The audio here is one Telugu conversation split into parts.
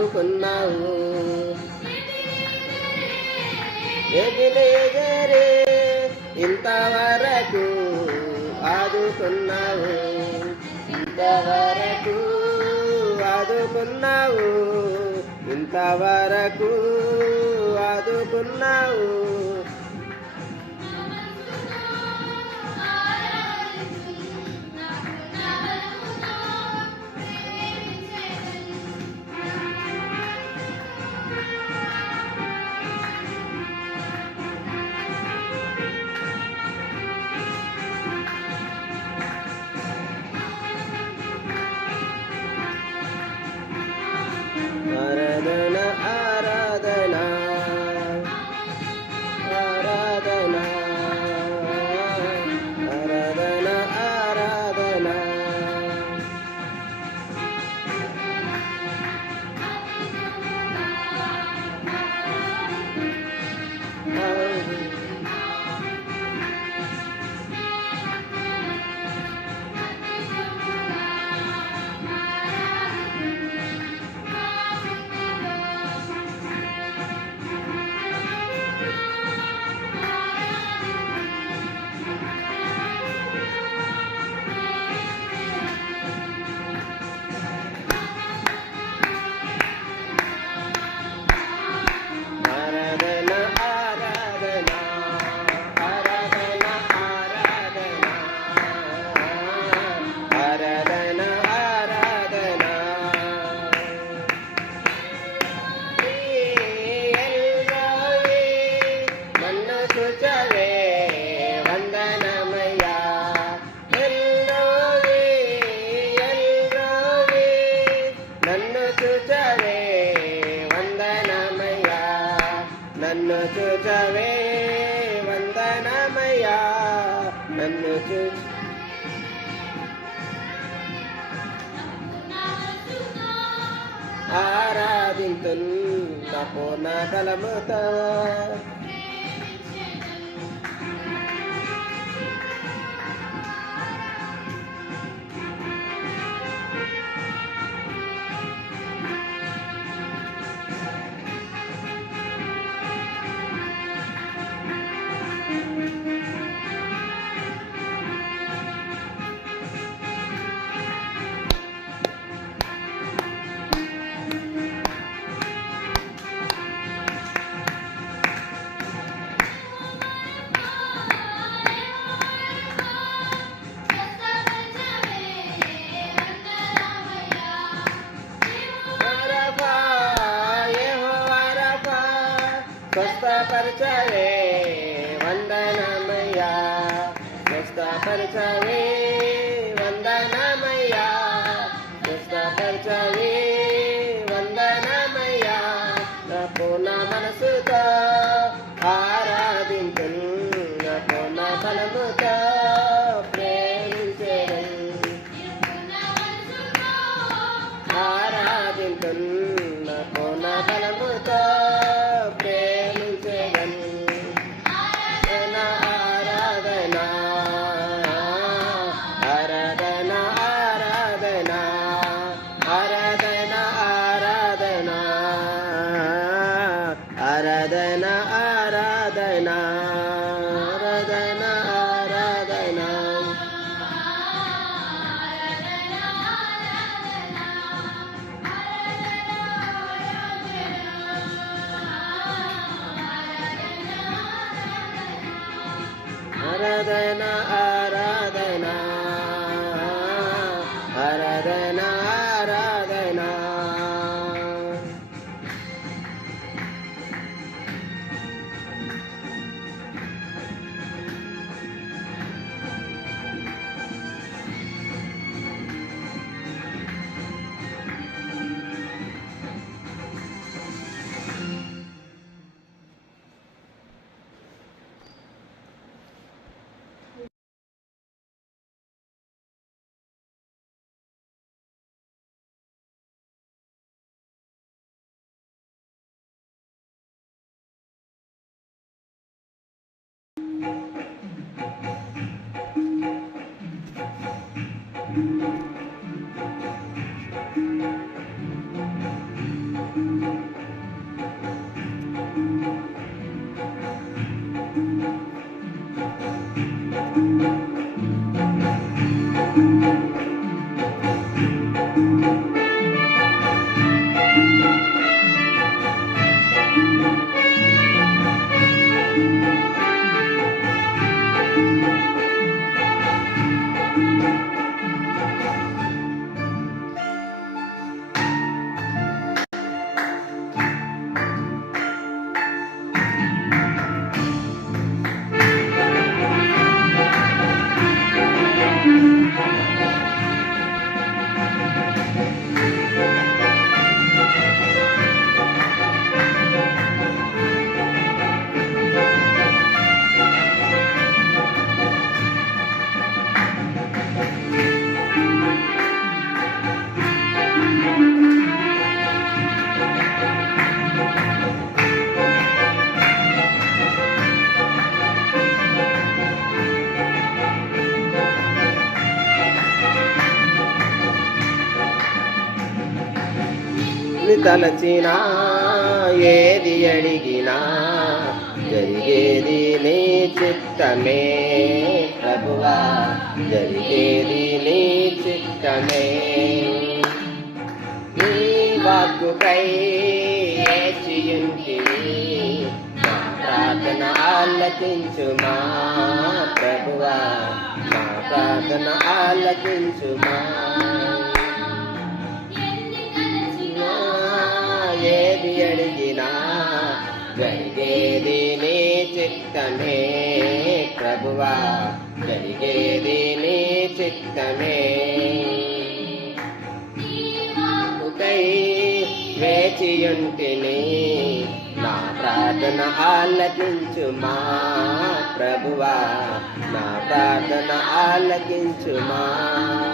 ఆదుకున్నావు ఎదిలేదరే ఇంతవరకు ఆదుకున్నావు. ఇంతవరకు ఆదుకున్నావు. ఇంతవరకు ఆదుకున్నావు. Sadhana తలచినా ఏది అడిగినా జరిగేది నీ చిత్తమే ప్రభువా జరిగేది నీ చిత్తమే. నీ వాక్కుకై ఏచియుంటివి మా ప్రార్థన ఆలకించుమా ప్రభువా మా ప్రార్థన ఆలకించుమా ఏది జరిగేది నీ చిత్తమే ప్రభువా జరిగేది నీ చిత్తమే కై వేచియుంటిని నా ప్రార్థన ఆలకించుమా ప్రభువా నా ప్రార్థన ఆలకించుమా నిన్నోడు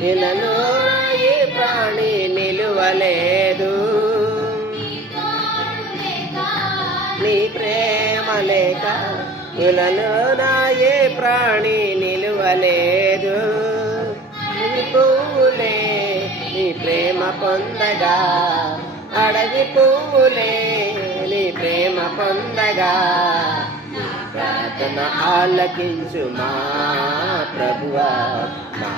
నిలను ఈ ప్రాణి నిలువలేదు. నీ ప్రేమ లేక ఇలలో నా ఏ ప్రాణి నిలువలేదు. నీ పువ్వులే నీ ప్రేమ పొందగా. అడవి పువ్వులే నీ ప్రేమ పొందగా. ప్రార్థన ఆలకించుమా ప్రభువా? నా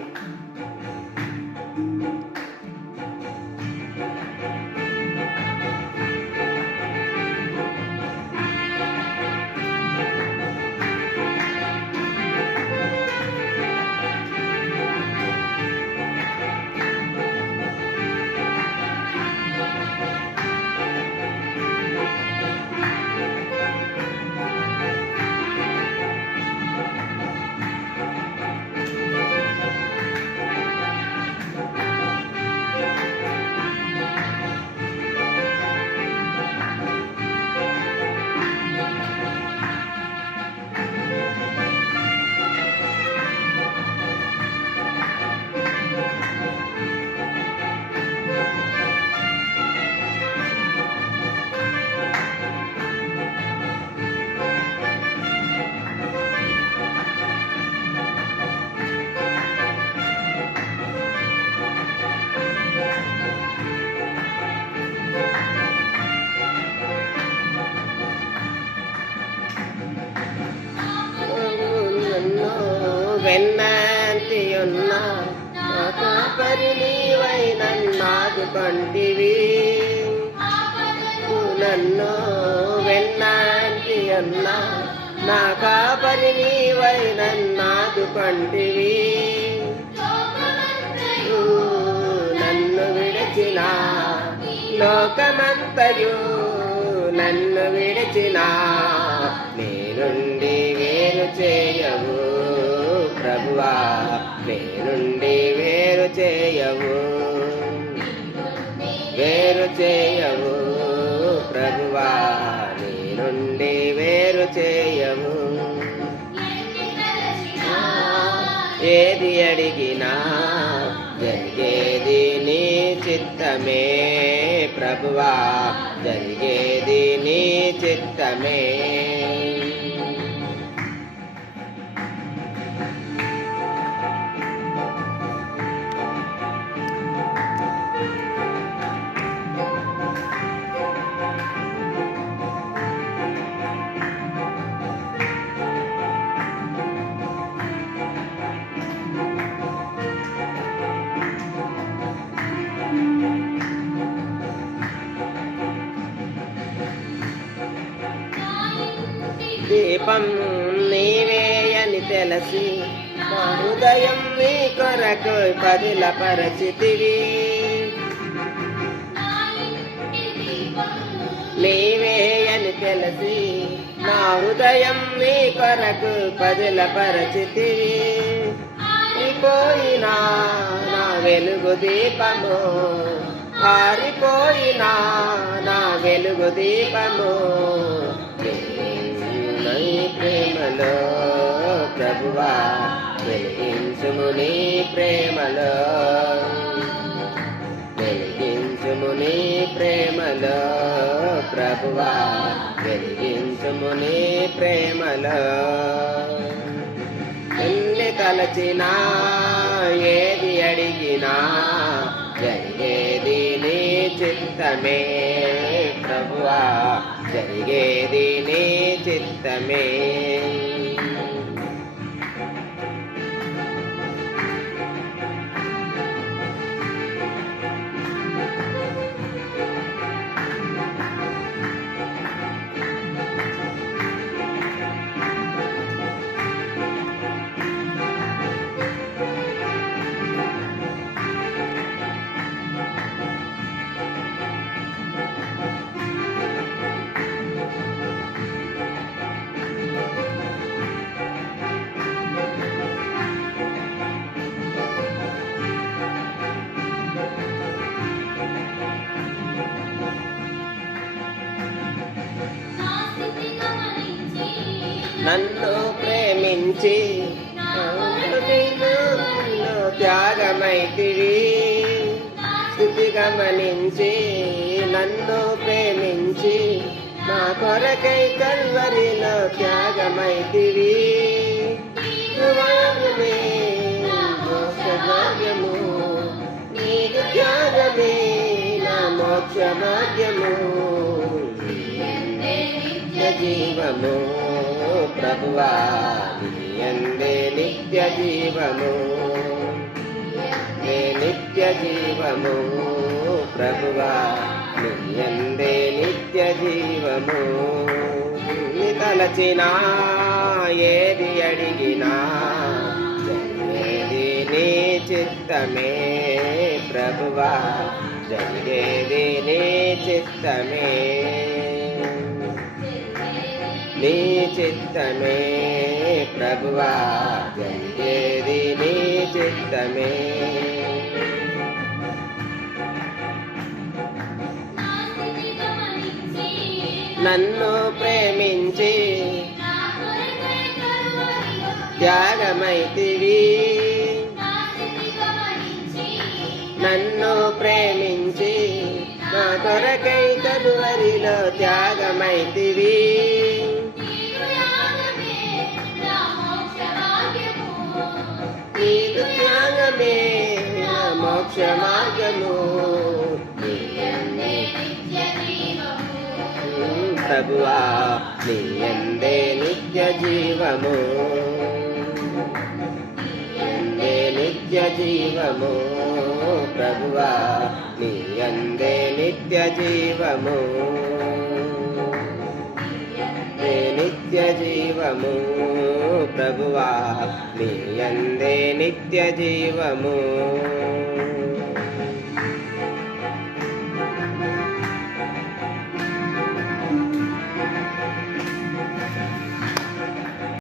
వెన్నంటి ఉన్న కంటివి. నన్ను వెన్నంటి ఉన్న నా కాపరి నీవై నన్నాదు కంటివి. నన్ను విడిచిన లోకమంతయు నన్ను విడిచిన. చేయవు. ప్రభువా నీ నుండి వేరు చేయవు. ఏది అడిగినా జరిగేది నీ చిత్తమే చిత్తమే ప్రభువా జరిగేది నీ చిత్తమే. పరచి తెలిసి హృదయం మీ కొరకు పదిల నీవే అని తెలిసి నా హృదయం మీ కొరకు పదిల పరచితివి పోయినా నా వెలుగు దీపము ఆరిపోయినా నా వెలుగు దీపము. ప్రేమలో ప్రభువా వెలిగించుము నీ ప్రేమలో. వెలిగించుము నీ ప్రేమలో. ప్రభువా వెలిగించుము నీ ప్రేమలో. ఎన్ని తలచినా ఏది అడిగినా జరిగేది నీ చిత్తమే. ప్రభువా జరిగేది నీ చిత్తమే. నన్ను ప్రేమించి నన్ను త్యాగమైతివి. స్థితి గమనించి నన్ను ప్రేమించి నా కొరకై కల్వరిలో త్యాగమైతివి. త్యాగమే మోక్ష భాగ్యము నీకు త్యాగమే నా మోక్ష భాగ్యము జీవము. ప్రభువా నీ నిత్య జీవము? నే నిత్య జీవము ప్రభువా నీ నిత్య జీవము? తలచినా ఏది అడిగినా జరిగేది నీ చిత్తమే ప్రభువా జరిగేది నీ చిత్తమే. నీ చిత్తమే ప్రభువా జరిగేది నీ చిత్తమే. నన్ను ప్రేమించి త్యాగమైతివి. నన్ను ప్రేమించి నా కొరకై కలువరిలో త్యాగమైతివి. మోక్ష మార్గము ప్రభువా నీ ఎందే నిత్య జీవము ఎందే నిత్య జీవము ప్రభువా నీ ఎందే నిత్య జీవము నిత్య జీవము ప్రభువా నీ నిత్య జీవము